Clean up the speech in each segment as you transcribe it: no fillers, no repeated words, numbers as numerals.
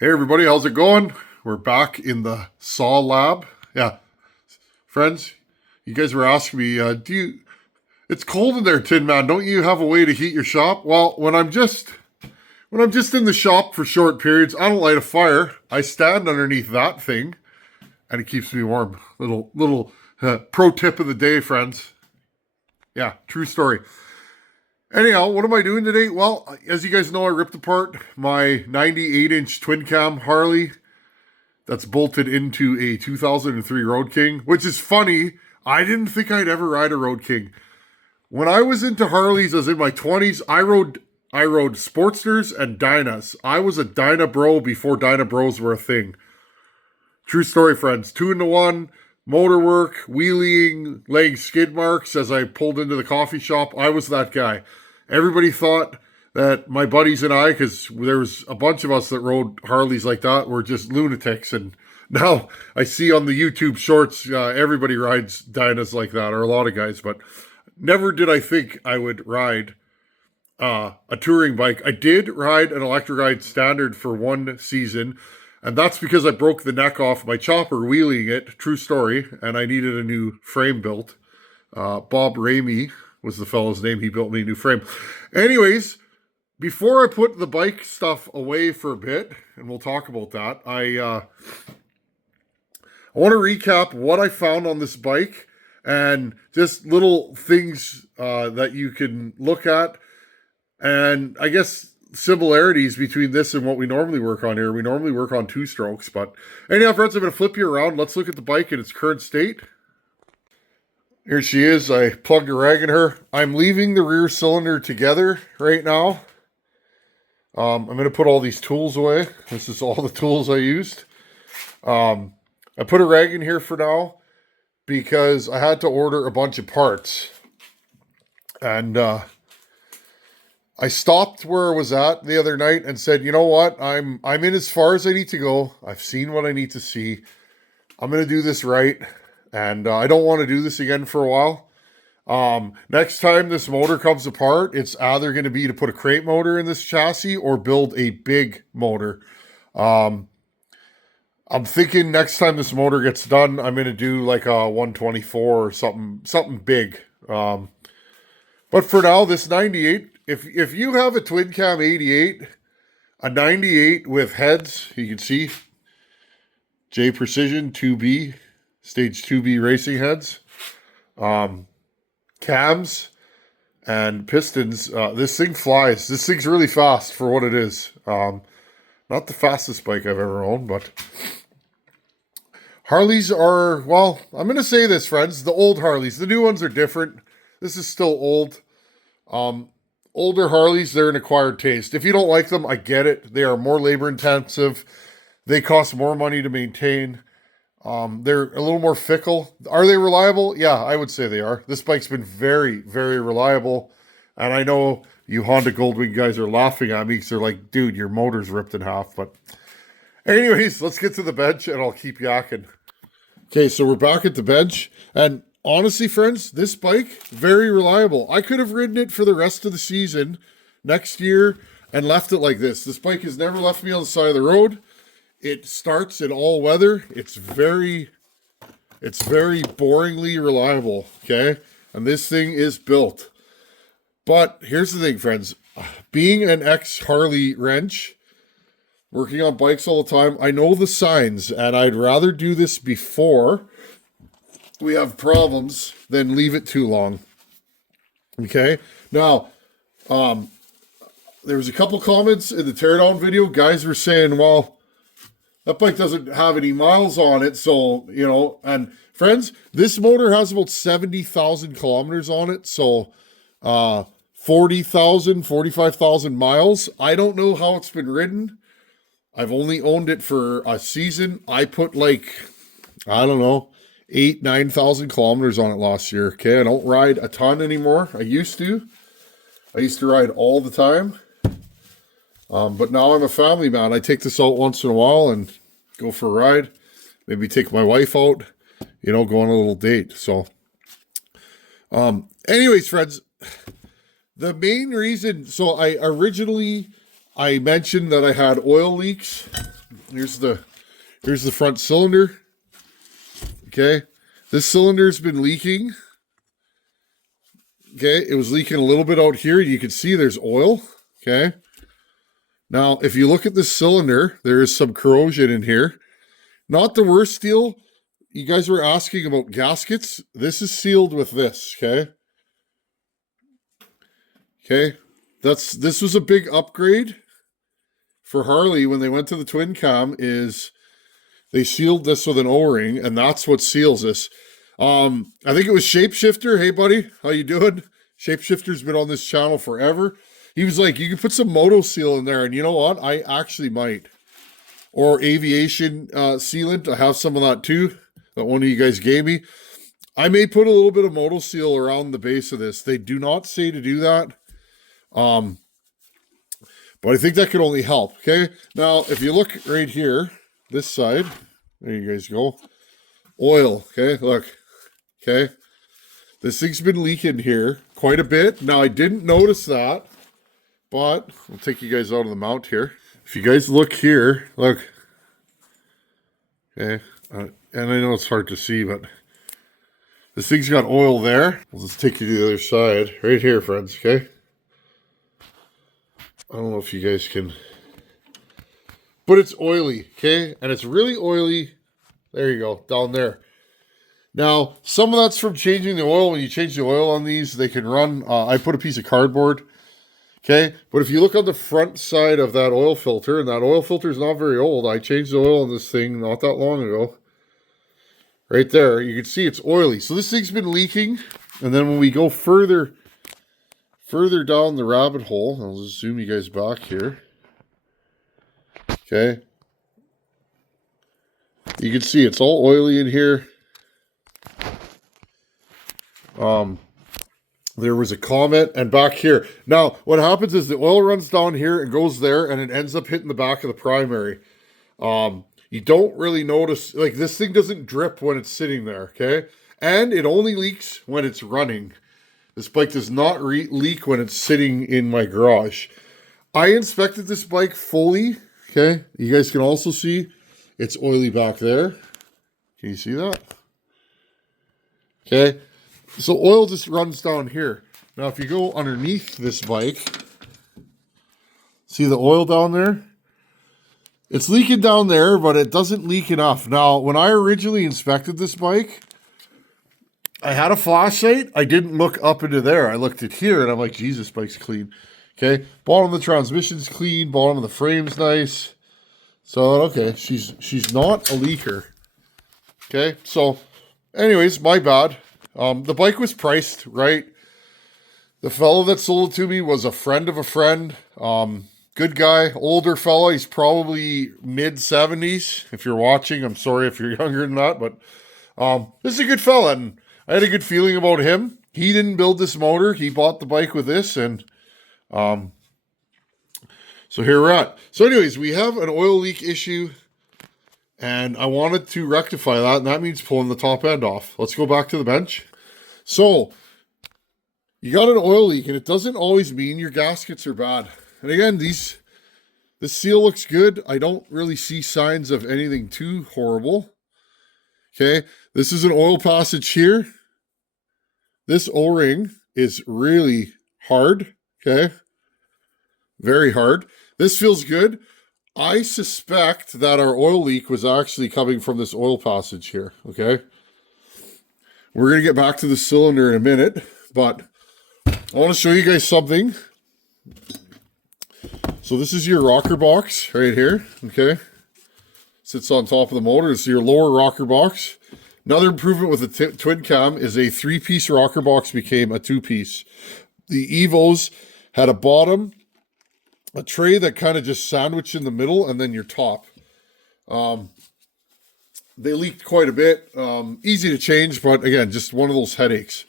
Hey everybody, how's it going? We're back in the saw lab. Yeah, friends, you guys were asking me, it's cold in there, Tin Man. Don't you have a way to heat your shop? Well, when I'm just in the shop for short periods, I don't light a fire. I stand underneath that thing and it keeps me warm. Little pro tip of the day, friends. Yeah, true story. Anyhow, what am I doing today? Well, as you guys know, I ripped apart my 98-inch twin cam Harley that's bolted into a 2003 Road King, which is funny. I didn't think I'd ever ride a Road King. When I was into Harleys, I was in my 20s. I rode Sportsters and Dynas. I was a Dyna bro before Dyna bros were a thing. True story, friends. 2-in-1, motor work, wheeling, laying skid marks as I pulled into the coffee shop. I was that guy. Everybody thought that my buddies and I, because there was a bunch of us that rode Harleys like that, were just lunatics. And now I see on the YouTube shorts, everybody rides Dynas like that, or a lot of guys. But never did I think I would ride a touring bike. I did ride an electric ride standard for one season, and that's because I broke the neck off my chopper wheeling it. True story. And I needed a new frame built. Bob Ramey was the fellow's name. He built me a new frame. Anyways, before I put the bike stuff away for a bit, and we'll talk about that, I want to recap what I found on this bike and just little things that you can look at, and I guess similarities between this and what we normally work on here. We normally work on two strokes, but anyhow, friends, I'm going to flip you around. Let's look at the bike in its current state. Here she is. I plugged a rag in her. I'm leaving the rear cylinder together right now. I'm going to put all these tools away. This is all the tools I used. I put a rag in here for now because I had to order a bunch of parts. And I stopped where I was at the other night and said, you know what? I'm in as far as I need to go. I've seen what I need to see. I'm going to do this right. And I don't want to do this again for a while. Next time this motor comes apart, it's either going to be to put a crate motor in this chassis or build a big motor. I'm thinking next time this motor gets done, I'm going to do like a 124 or something big. But for now, this 98, if you have a twin cam 88, a 98 with heads, you can see J Precision 2B, stage 2B racing heads, cams, and pistons. This thing flies. This thing's really fast for what it is. Not the fastest bike I've ever owned, but Harleys are, well, I'm going to say this, friends, the old Harleys. The new ones are different. This is still old. Older Harleys, they're an acquired taste. If you don't like them, I get it. They are more labor intensive. They cost more money to maintain. They're a little more fickle. Are they reliable? Yeah, I would say they are. This bike's been very, very reliable. And I know you Honda Goldwing guys are laughing at me because they're like, dude, your motor's ripped in half. But anyways, let's get to the bench and I'll keep yakking. Okay, so we're back at the bench. And honestly, friends, this bike, very reliable. I could have ridden it for the rest of the season next year and left it like this. This bike has never left me on the side of the road. It starts in all weather. It's very boringly reliable, okay? And this thing is built. But here's the thing, friends. Being an ex-Harley wrench, working on bikes all the time, I know the signs, and I'd rather do this before we have problems than leave it too long. Okay? Now, there was a couple comments in the teardown video. Guys were saying, well, that bike doesn't have any miles on it, so, you know, and friends, this motor has about 70,000 kilometers on it, so 40,000, 45,000 miles. I don't know how it's been ridden. I've only owned it for a season. I put like, I don't know, 9,000 kilometers on it last year. Okay, I don't ride a ton anymore. I used to ride all the time. But now I'm a family man. I take this out once in a while and go for a ride. Maybe take my wife out, you know, go on a little date. So, anyways, friends, the main reason, so I originally I mentioned that I had oil leaks. Here's the front cylinder. Okay, this cylinder's been leaking. Okay, it was leaking a little bit out here. You can see there's oil. Okay, now if you look at this cylinder, there is some corrosion in here. Not the worst deal. You guys were asking about gaskets. This is sealed with this. Okay. Okay, this was a big upgrade for Harley when they went to the twin cam. Is they sealed this with an O-ring, and that's what seals this. I think it was Shapeshifter. Hey, buddy, how you doing? Shapeshifter's been on this channel forever. He was like, you can put some Moto Seal in there, and you know what? I actually might. Or aviation sealant. I have some of that too, that one of you guys gave me. I may put a little bit of Moto Seal around the base of this. They do not say to do that. But I think that could only help. Okay, now if you look right here, this side, there you guys go. Oil. Okay, look. Okay, this thing's been leaking here quite a bit. Now I didn't notice that, but I'll take you guys out of the mount here. If you guys look here, look. Okay, and I know it's hard to see, but this thing's got oil there. We'll just take you to the other side, right here, friends. Okay. I don't know if you guys can, but it's oily, okay? And it's really oily. There you go, down there. Now, some of that's from changing the oil. When you change the oil on these, they can run, I put a piece of cardboard, okay? But if you look on the front side of that oil filter, and that oil filter is not very old. I changed the oil on this thing not that long ago. Right there, you can see it's oily. So this thing's been leaking. And then when we go further down the rabbit hole, I'll just zoom you guys back here. Okay. You can see it's all oily in here. There was a comment, and back here. Now, what happens is the oil runs down here and goes there, and it ends up hitting the back of the primary. You don't really notice, like this thing doesn't drip when it's sitting there, okay? And it only leaks when it's running. This bike does not leak when it's sitting in my garage. I inspected this bike fully. Okay, you guys can also see it's oily back there. Can you see that? Okay, so oil just runs down here. Now, if you go underneath this bike, see the oil down there? It's leaking down there, but it doesn't leak enough. Now, when I originally inspected this bike, I had a flashlight. I didn't look up into there. I looked at here, and I'm like, Jesus, bike's clean. Okay, bottom of the transmission's clean. Bottom of the frame's nice. So, okay, she's not a leaker. Okay, so, anyways, my bad. The bike was priced right. The fellow that sold it to me was a friend of a friend. Good guy, older fellow. He's probably mid-70s. If you're watching, I'm sorry if you're younger than that, but this is a good fella, and I had a good feeling about him. He didn't build this motor. He bought the bike with this, and so here we're at. So anyways, we have an oil leak issue, and I wanted to rectify that, and that means pulling the top end off. Let's go back to the bench. So you got an oil leak, and it doesn't always mean your gaskets are bad. And again, this seal looks good. I don't really see signs of anything too horrible. Okay, this is an oil passage here. This O-ring is really hard, okay? Very hard. This feels good. I suspect that our oil leak was actually coming from this oil passage here, okay? We're going to get back to the cylinder in a minute, but I want to show you guys something. So this is your rocker box right here, okay? Sits on top of the motor. This is your lower rocker box. Another improvement with the twin cam is a 3-piece rocker box became a 2-piece. The Evos had a bottom, a tray that kind of just sandwiched in the middle, and then your top. They leaked quite a bit. Easy to change, but again, just one of those headaches.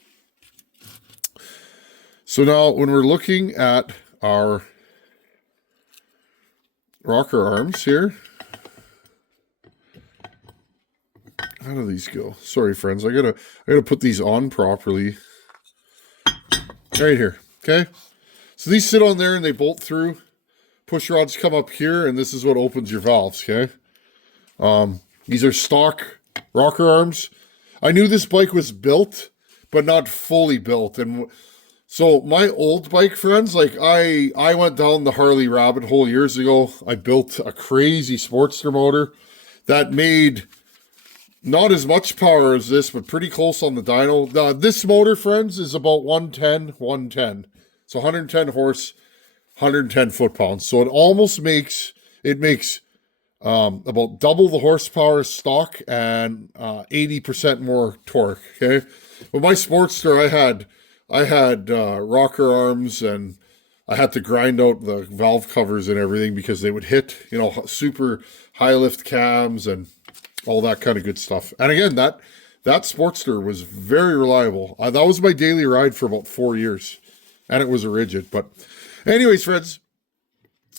So now when we're looking at our rocker arms here, how do these go? Sorry, friends. I gotta put these on properly. Right here. Okay. So these sit on there and they bolt through. push rods come up here, and this is what opens your valves, okay? These are stock rocker arms. I knew this bike was built, but not fully built. And so my old bike, friends, like I went down the Harley rabbit hole years ago. I built a crazy Sportster motor that made not as much power as this, but pretty close on the dyno. This motor, friends, is about 110. So 110 horse, 110 foot-pounds. So it makes about double the horsepower stock and 80% more torque. Okay, but my Sportster, I had rocker arms, and I had to grind out the valve covers and everything because they would hit, super high lift cams and all that kind of good stuff. And again, that Sportster was very reliable. That was my daily ride for about 4 years, and it was a rigid. But anyways, friends,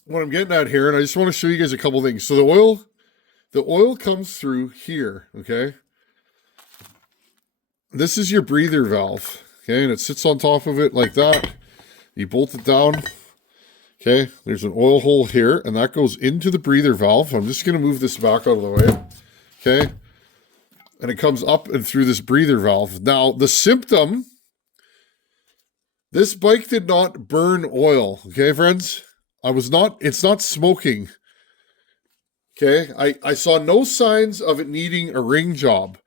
what I'm getting at here, and I just want to show you guys a couple things. So the oil comes through here, okay? This is your breather valve, okay? And it sits on top of it like that. You bolt it down, okay? There's an oil hole here, and that goes into the breather valve. I'm just going to move this back out of the way, okay? And it comes up and through this breather valve. Now, the symptom, this bike did not burn oil, okay, friends? It's not smoking. Okay, I saw no signs of it needing a ring job,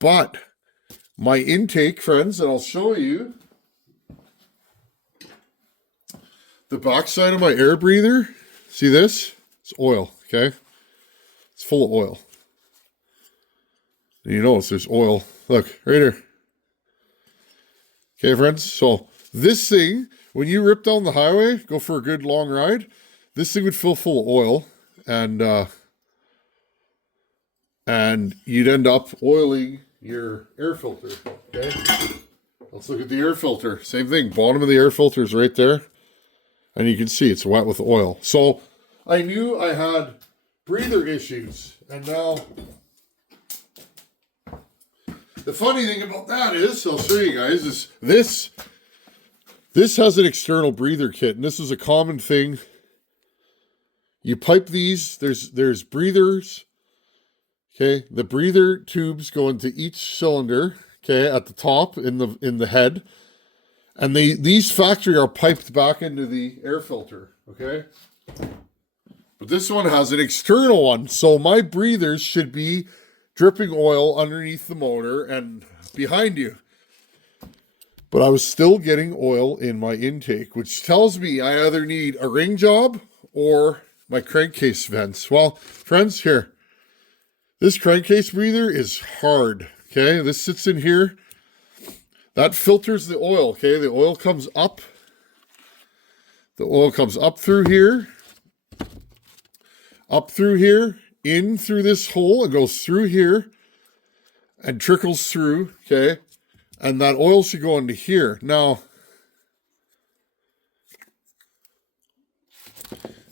but my intake, friends, and I'll show you the backside of my air breather. See this? It's oil, okay? It's full of oil. And you notice there's oil. Look, right here. Okay, friends, so this thing, when you rip down the highway, go for a good long ride, this thing would fill full of oil, and you'd end up oiling your air filter, okay? Let's look at the air filter. Same thing, bottom of the air filter is right there, and you can see it's wet with oil. So I knew I had breather issues, and now the funny thing about that is, I'll show you guys, is this has an external breather kit, and this is a common thing. You pipe these, there's breathers, okay? The breather tubes go into each cylinder, okay, at the top in the head. And these factory are piped back into the air filter, okay? But this one has an external one, so my breathers should be dripping oil underneath the motor and behind you. But I was still getting oil in my intake, which tells me I either need a ring job or my crankcase vents. Well, friends, here, this crankcase breather is hard, okay? This sits in here. That filters the oil, okay? The oil comes up. The oil comes up through here, in through this hole, and goes through here, and trickles through, okay? And that oil should go into here. Now,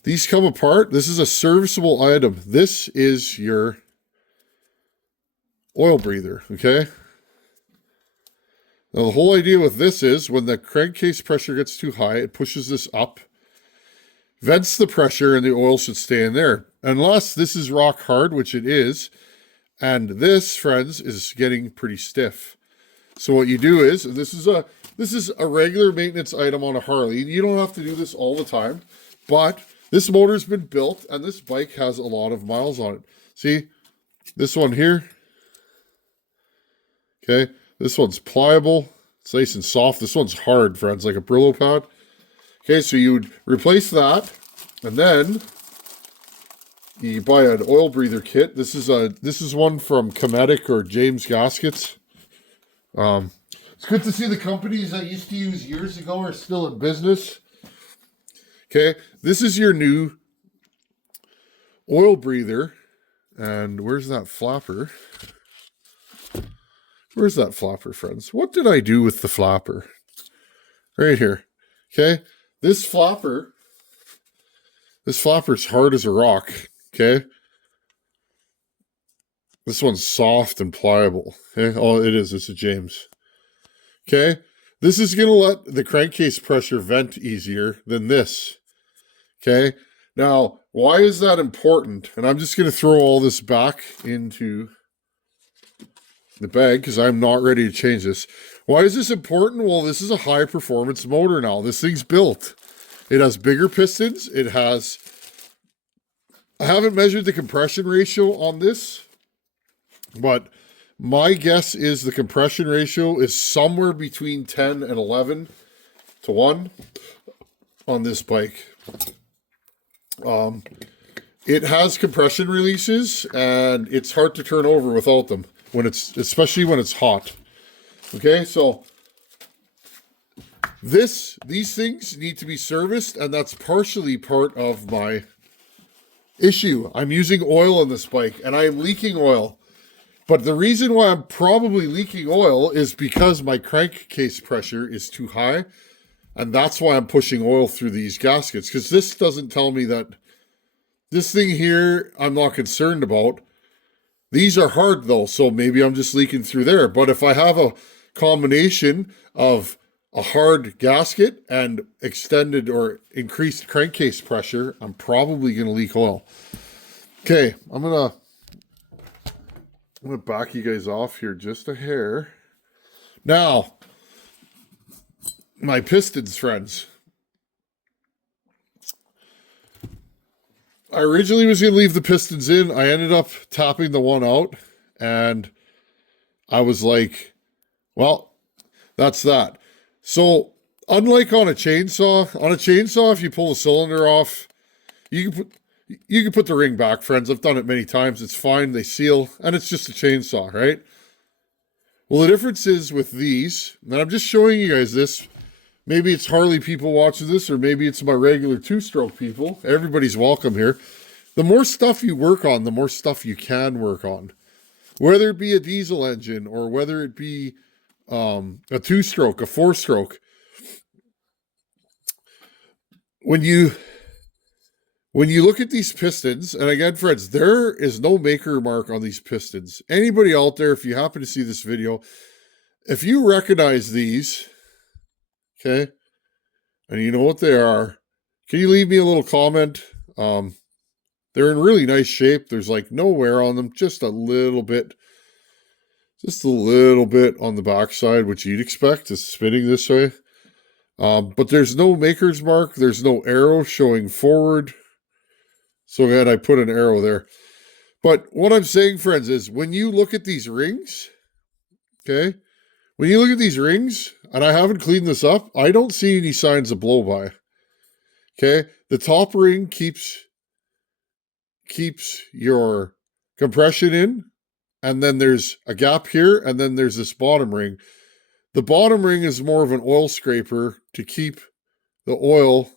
these come apart. This is a serviceable item. This is your oil breather, okay? Now, the whole idea with this is when the crankcase pressure gets too high, it pushes this up, vents the pressure, and the oil should stay in there. Unless this is rock hard, which it is, and this, friends, is getting pretty stiff. So what you do is, and this is a regular maintenance item on a Harley. You don't have to do this all the time, but this motor's been built, and this bike has a lot of miles on it. See, this one here, okay, this one's pliable. It's nice and soft. This one's hard, friends, like a Brillo pad. Okay, so you would replace that, and then you buy an oil breather kit. This is one from Cometic or James Gaskets. It's good to see the companies I used to use years ago are still in business. Okay, this is your new oil breather. And where's that flapper? Where's that flapper, friends? What did I do with the flapper? Right here. Okay, this flapper's hard as a rock. Okay, this one's soft and pliable. Okay, oh, it is. It's a James. Okay, this is going to let the crankcase pressure vent easier than this. Okay, Now, why is that important? And I'm just going to throw all this back into the bag because I'm not ready to change this. Why is this important? Well, this is a high performance motor now. This thing's built. It has bigger pistons. It has, I haven't measured the compression ratio on this, but my guess is the compression ratio is somewhere between 10 and 11 to 1 on this bike. It has compression releases and it's hard to turn over without them especially when it's hot. Okay, so these things need to be serviced, and that's partially part of my issue. I'm using oil on this bike and I am leaking oil. But the reason why I'm probably leaking oil is because my crankcase pressure is too high. And that's why I'm pushing oil through these gaskets. Because this doesn't tell me that this thing here I'm not concerned about. These are hard though, so maybe I'm just leaking through there. But if I have a combination of a hard gasket and extended or increased crankcase pressure, I'm probably going to leak oil. Okay, I'm gonna back you guys off here just a hair. Now, my pistons, friends. I originally was going to leave the pistons in. I ended up tapping the one out, and I was like, well, that's that. So, unlike on a chainsaw, if you pull the cylinder off, you can put the ring back, friends. I've done it many times. It's fine. They seal, and it's just a chainsaw, right? Well, the difference is with these, and I'm just showing you guys this. Maybe it's Harley people watching this, or maybe it's my regular two-stroke people. Everybody's welcome here. The more stuff you work on, the more stuff you can work on. Whether it be a diesel engine, or whether it be a two-stroke, a four-stroke. When you look at these pistons, and again, friends, there is no maker mark on these pistons. Anybody out there, if you happen to see this video, if you recognize these, okay, and you know what they are, can you leave me a little comment? They're in really nice shape. There's like no wear on them, just a little bit on the backside, which you'd expect is spinning this way. But there's no maker's mark. There's no arrow showing forward. So again, I put an arrow there. But what I'm saying, friends, is when you look at these rings, okay, when you look at these rings, and I haven't cleaned this up, I don't see any signs of blow-by. Okay, the top ring keeps your compression in, and then there's a gap here, and then there's this bottom ring. The bottom ring is more of an oil scraper to keep the oil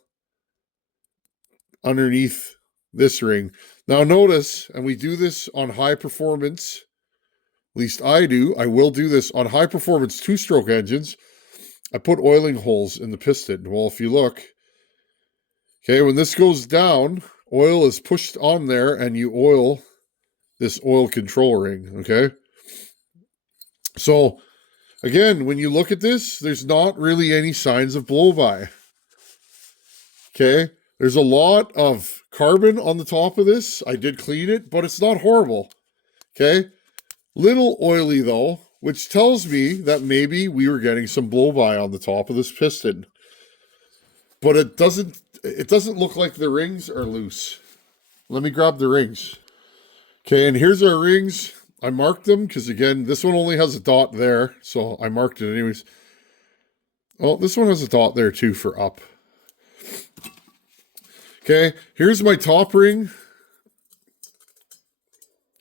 underneath this ring. Now notice, and we do this on high performance, at least I do, I will do this on high performance two-stroke engines. I put oiling holes in the piston. Well, if you look, okay, when this goes down, oil is pushed on there and you oil this oil control ring, okay? So, again, when you look at this, there's not really any signs of blow-by. Okay? There's a lot of carbon on the top of this. I did clean it, but it's not horrible. Okay? Little oily though, which tells me that maybe we were getting some blow-by on the top of this piston. But it doesn't look like the rings are loose. Let me grab the rings. Okay, and here's our rings. I marked them because, again, this one only has a dot there, so I marked it anyways. Oh, this one has a dot there too for up. Okay, here's my top ring.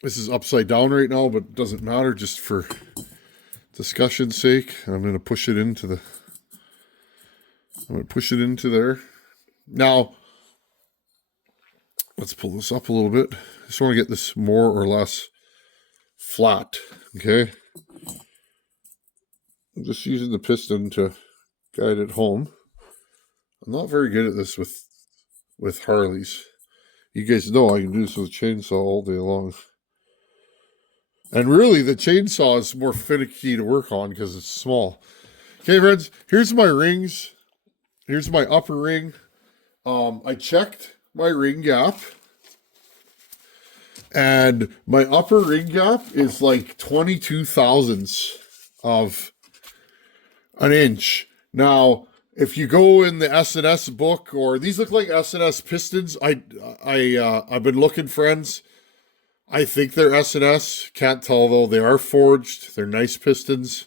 This is upside down right now, but it doesn't matter, just for discussion's sake. I'm going to push it into there. Now, let's pull this up a little bit. I just want to get this more or less flat, okay? I'm just using the piston to guide it home. I'm not very good at this with Harleys. You guys know I can do this with a chainsaw all day long. And really, the chainsaw is more finicky to work on because it's small. Okay, friends, here's my rings. Here's my upper ring. I checked my ring gap. And my upper ring gap is like 22 thousandths of an inch. Now, if you go in the S&S book, or these look like S&S pistons. I've been looking, friends. I think they're S&S. Can't tell though. They are forged. They're nice pistons.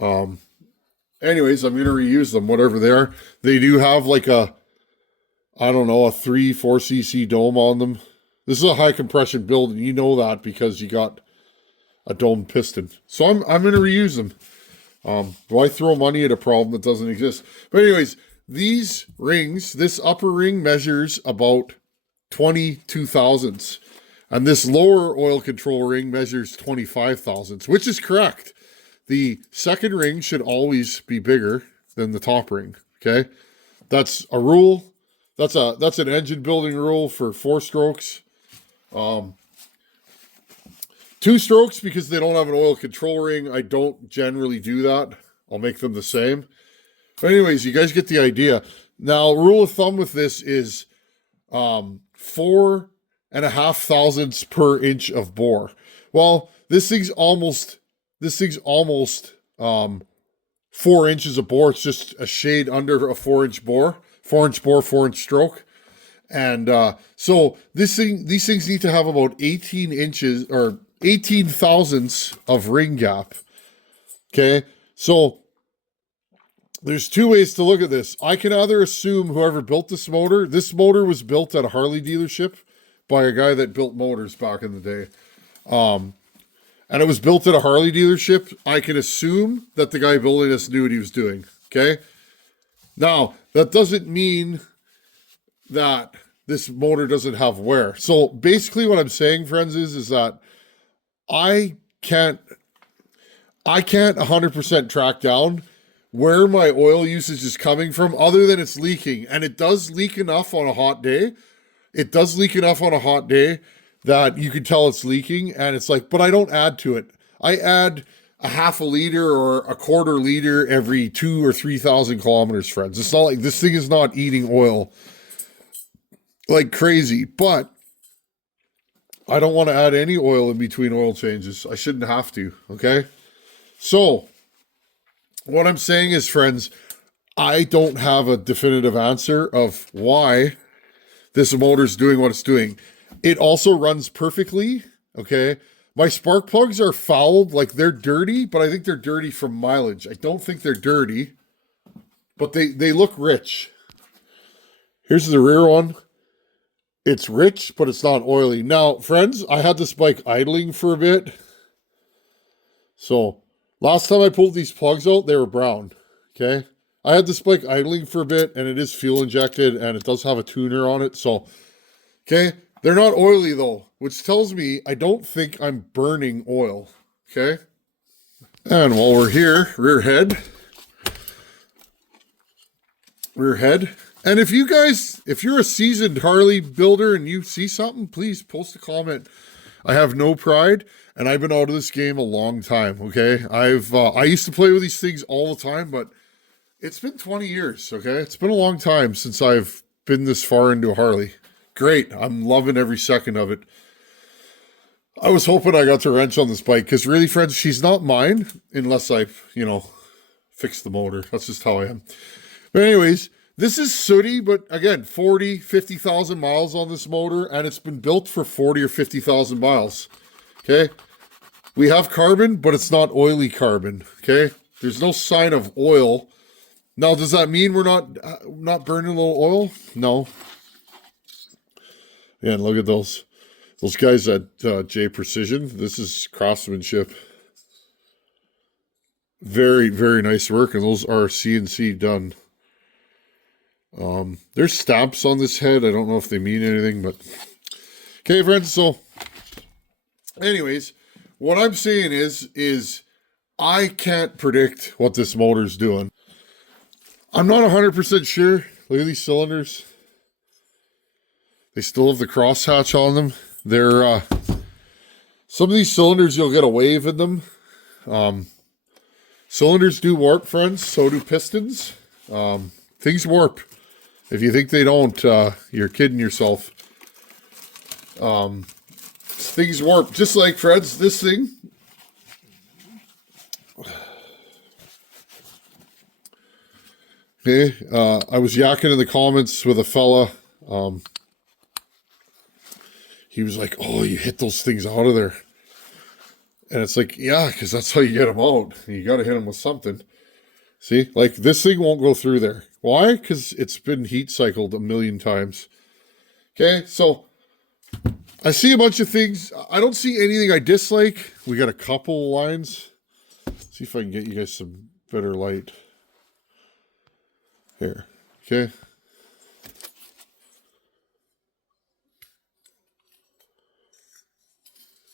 Anyways, I'm gonna reuse them, whatever they are. They do have like a, I don't know, a 3-4 cc dome on them. This is a high compression build, and you know that because you got a domed piston. So I'm going to reuse them. Why throw money at a problem that doesn't exist? But anyways, these rings, this upper ring measures about 22 thousandths. And this lower oil control ring measures 25 thousandths, which is correct. The second ring should always be bigger than the top ring, okay? That's a rule. That's an engine building rule for 4 strokes. 2 strokes, because they don't have an oil control ring. I don't generally do that. I'll make them the same. But anyways, you guys get the idea. Now, rule of thumb with this is 4.5 thousandths per inch of bore. Well, this thing's almost 4 inches of bore. It's just a shade under a 4-inch bore. 4-inch bore, 4-inch stroke. And so these things need to have about 18 inches or 18 thousandths of ring gap. Okay, so there's 2 ways to look at this. I can either assume whoever built this motor was built at a Harley dealership by a guy that built motors back in the day. And it was built at a Harley dealership. I can assume that the guy building this knew what he was doing. Okay, now that doesn't mean that this motor doesn't have wear. So basically what I'm saying, friends, is that I can't 100% track down where my oil usage is coming from, other than it's leaking. And it does leak enough on a hot day. It does leak enough on a hot day that you can tell it's leaking. And it's like, but I don't add to it. I add a half a liter or a quarter liter every 2,000 or 3,000 kilometers, friends. It's not like this thing is not eating oil like crazy, but I don't want to add any oil in between oil changes. I shouldn't have to, okay? So what I'm saying is, friends, I don't have a definitive answer of why this motor's doing what it's doing. It also runs perfectly, okay? My spark plugs are fouled, like they're dirty, but I think they're dirty from mileage. I don't think they're dirty, but they look rich. Here's the rear one. It's rich, but it's not oily. Now, friends, I had this bike idling for a bit. So, last time I pulled these plugs out, they were brown. Okay? I had this bike idling for a bit, and it is fuel injected, and it does have a tuner on it. So, okay? They're not oily, though, which tells me I don't think I'm burning oil. Okay? And while we're here, rear head. And if you're a seasoned Harley builder and you see something, please post a comment. I have no pride, and I've been out of this game a long time, okay? I used to play with these things all the time, but it's been 20 years, okay? It's been a long time since I've been this far into a Harley. Great. I'm loving every second of it. I was hoping I got to wrench on this bike, because really, friends, she's not mine unless I, fix the motor. That's just how I am. But anyways, this is sooty, but again, 40, 50,000 miles on this motor, and it's been built for 40 or 50,000 miles, okay? We have carbon, but it's not oily carbon, okay? There's no sign of oil. Now, does that mean we're not burning a little oil? No. Yeah, and look at those guys at J Precision. This is craftsmanship. Very, very nice work, and those are CNC done. There's stamps on this head. I don't know if they mean anything, but okay, friends. So anyways, what I'm saying is I can't predict what this motor's doing. I'm not 100% sure. Look at these cylinders. They still have the crosshatch on them. They're some of these cylinders, you'll get a wave in them. Cylinders do warp, friends. So do pistons. Things warp. If you think they don't, you're kidding yourself. Things warp. Just like, friends, this thing. Okay, I was yakking in the comments with a fella. He was like, oh, you hit those things out of there. And it's like, yeah, because that's how you get them out. You got to hit them with something. See, like this thing won't go through there. Why? Because it's been heat cycled a million times. Okay, so I see a bunch of things. I don't see anything I dislike. We got a couple lines. Let's see if I can get you guys some better light. Here, okay.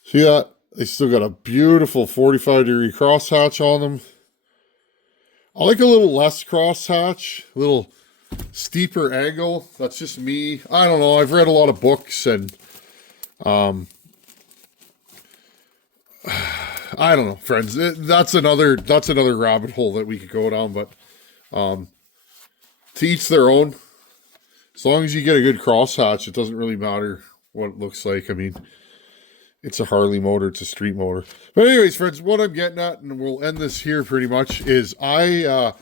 See that? They still got a beautiful 45-degree crosshatch on them. I like a little less crosshatch, a little steeper angle. That's just me. I don't know. I've read a lot of books and I don't know, friends. That's another rabbit hole that we could go down, but to each their own. As long as you get a good crosshatch, it doesn't really matter what it looks like. I mean, it's a Harley motor, it's a street motor. But anyways, friends, what I'm getting at, and we'll end this here pretty much, is I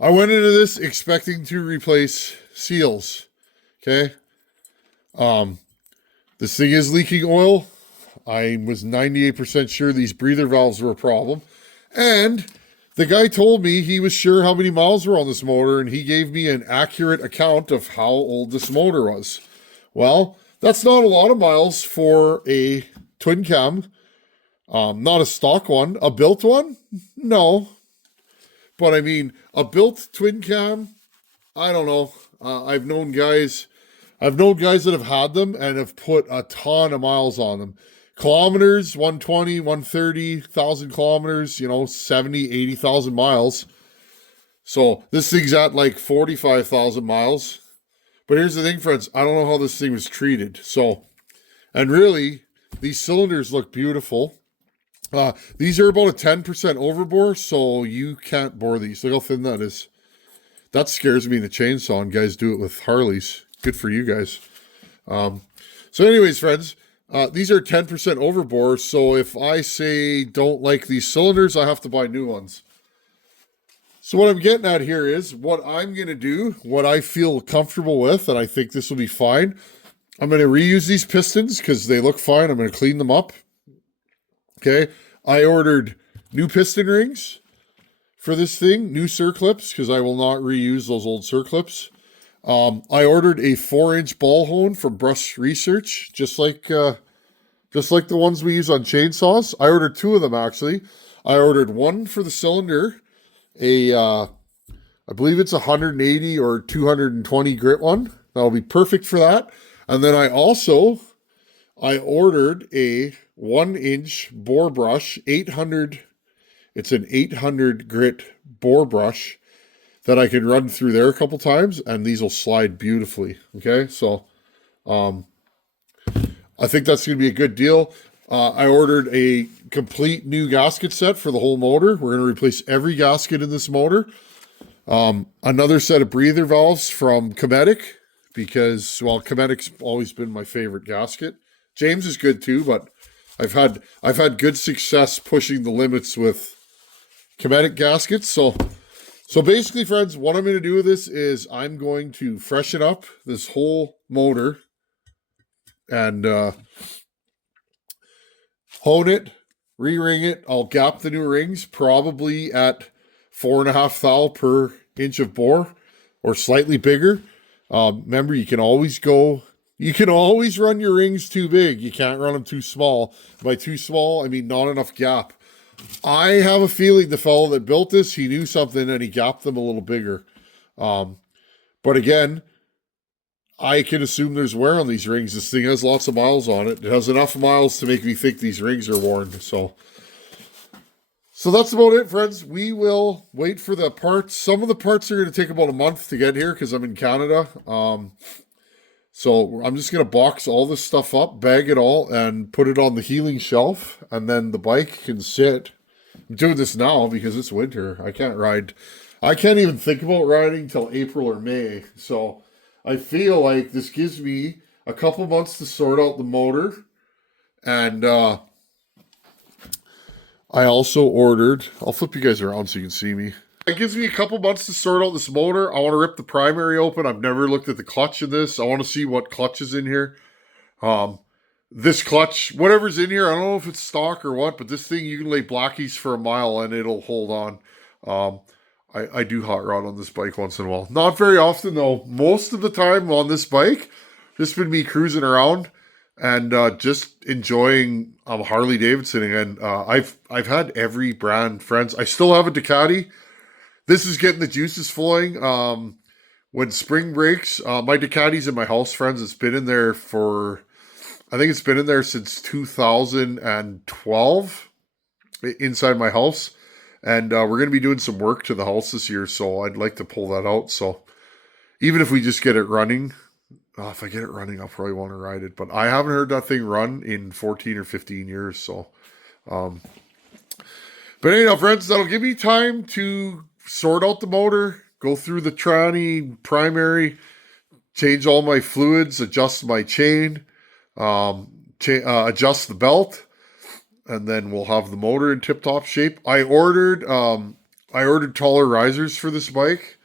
went into this expecting to replace seals. Okay. This thing is leaking oil. I was 98% sure these breather valves were a problem. And the guy told me he was sure how many miles were on this motor, and he gave me an accurate account of how old this motor was. Well, that's not a lot of miles for a twin cam. Not a stock one. A built one? No. But I mean, a built twin cam, I don't know. I've known guys that have had them and have put a ton of miles on them. Kilometers, 120, 130, 1,000 kilometers, 70, 80,000 miles. So this thing's at like 45,000 miles. But here's the thing, friends. I don't know how this thing was treated. So, and really, these cylinders look beautiful. These are about a 10% overbore, so you can't bore these. Look how thin that is. That scares me in the chainsaw, and guys do it with Harleys. Good for you guys. So anyways, friends, these are 10% overbore, so if I say don't like these cylinders, I have to buy new ones. So what I'm getting at here is what I'm going to do, what I feel comfortable with, and I think this will be fine. I'm going to reuse these pistons because they look fine. I'm going to clean them up. Okay. I ordered new piston rings for this thing, new circlips, because I will not reuse those old circlips. I ordered a 4-inch ball hone from Brush Research, just like the ones we use on chainsaws. I ordered 2 of them, actually. I ordered one for the cylinder, I believe it's 180 or 220 grit one. That'll be perfect for that. And then I ordered a 1-inch bore brush, 800. It's an 800 grit bore brush that I can run through there a couple times, and these will slide beautifully. Okay, so I think that's going to be a good deal. I ordered a complete new gasket set for the whole motor. We're going to replace every gasket in this motor. Another set of breather valves from Cometic, because, well, Cometic's always been my favorite gasket. James is good too, but I've had good success pushing the limits with Cometic gaskets. So basically, friends, what I'm going to do with this is I'm going to freshen up this whole motor and hone it, re-ring it. I'll gap the new rings probably at 4.5 thou per inch of bore or slightly bigger. Remember, you can always run your rings too big. You can't run them too small. By too small, I mean not enough gap. I have a feeling the fellow that built this, he knew something and he gapped them a little bigger. But again, I can assume there's wear on these rings. This thing has lots of miles on it. It has enough miles to make me think these rings are worn. So that's about it, friends. We will wait for the parts. Some of the parts are going to take about a month to get here because I'm in Canada. So I'm just going to box all this stuff up, bag it all, and put it on the healing shelf. And then the bike can sit. I'm doing this now because it's winter. I can't ride I can't even think about riding till April or May. So I feel like this gives me a couple months to sort out the motor. And I also ordered, I'll flip you guys around so you can see me. It gives me a couple months to sort out this motor. I want to rip the primary open. I've never looked at the clutch in this. I want to see what clutch is in here. This clutch, whatever's in here, I don't know if it's stock or what, but this thing, you can lay blackies for a mile and it'll hold on. I do hot rod on this bike once in a while. Not very often though. Most of the time on this bike, just been me cruising around and just enjoying Harley Davidson again. I've had every brand, friends. I still have a Ducati. This is getting the juices flowing. When spring breaks, my Ducati's in my house, friends. It's been in there for, I think it's been in there since 2012 inside my house. And we're going to be doing some work to the house this year, so I'd like to pull that out. So even if we just get it running, if I get it running, I'll probably want to ride it. But I haven't heard that thing run in 14 or 15 years. So, but anyhow, friends, that'll give me time to sort out the motor, go through the tranny primary, change all my fluids, adjust my chain, adjust the belt. And then we'll have the motor in tip-top shape. I ordered taller risers for this bike.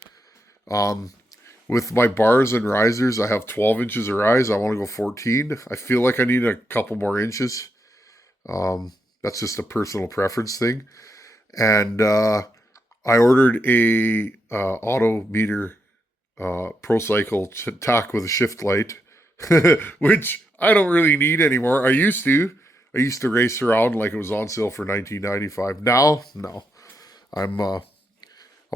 With my bars and risers, I have 12 inches of rise. I want to go 14. I feel like I need a couple more inches. That's just a personal preference thing. And I ordered a auto meter Pro Cycle tack with a shift light, which I don't really need anymore. I used to race around like it was on sale for $19.95. Now, no. I'm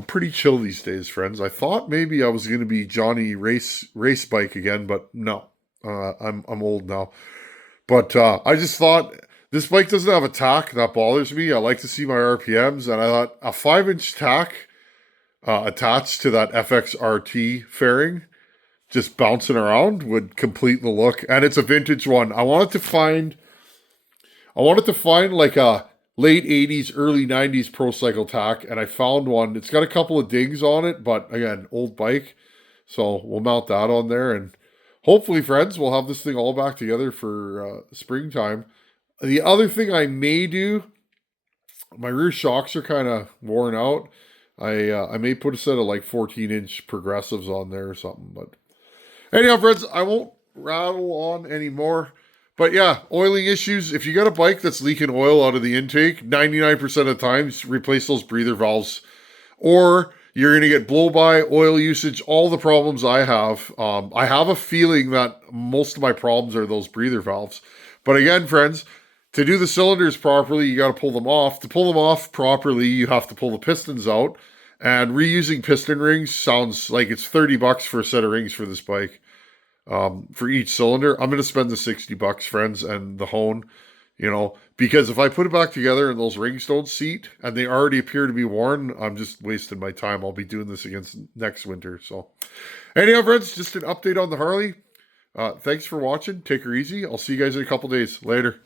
pretty chill these days, friends. I thought maybe I was going to be Johnny race bike again, but no. I'm old now. But I just thought this bike doesn't have a tack that bothers me. I like to see my RPMs, and I thought a 5-inch tack attached to that FXRT fairing, just bouncing around, would complete the look. And it's a vintage one. I wanted to find like a late 80s, early 90s Pro Cycle tack, and I found one. It's got a couple of dings on it, but again, old bike. So we'll mount that on there, and hopefully, friends, we'll have this thing all back together for springtime. The other thing I may do, my rear shocks are kind of worn out. I may put a set of like 14-inch progressives on there or something. But anyhow, friends, I won't rattle on anymore. But yeah, oiling issues. If you got a bike that's leaking oil out of the intake, 99% of the time, replace those breather valves. Or you're going to get blow-by, oil usage, all the problems I have. I have a feeling that most of my problems are those breather valves. But again, friends, to do the cylinders properly, you got to pull them off. To pull them off properly, you have to pull the pistons out. And reusing piston rings sounds like it's $30 for a set of rings for this bike. For each cylinder, I'm going to spend the $60, friends, and the hone, because if I put it back together and those rings don't seat and they already appear to be worn, I'm just wasting my time. I'll be doing this against next winter. So anyhow, friends, just an update on the Harley. Thanks for watching. Take her easy. I'll see you guys in a couple days. Later.